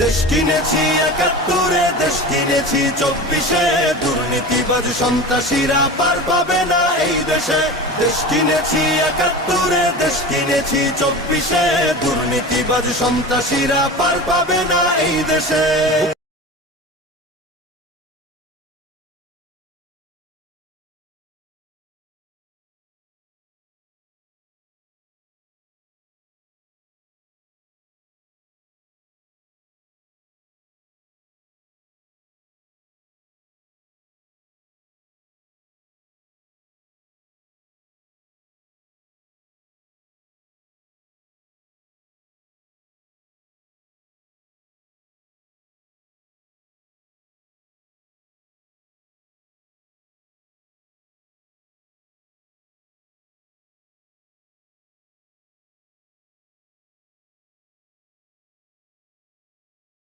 দেশ কিনেছি ৭১, দেশ কিনেছি ২৪, দুর্নীতিবাজ সন্ত্রাসীরা পার পাবে না এই দেশে। দেশ কিনেছি ৭১, দেশ কিনেছি ২৪, দুর্নীতিবাজ সন্ত্রাসীরা পার পাবে না এই দেশে।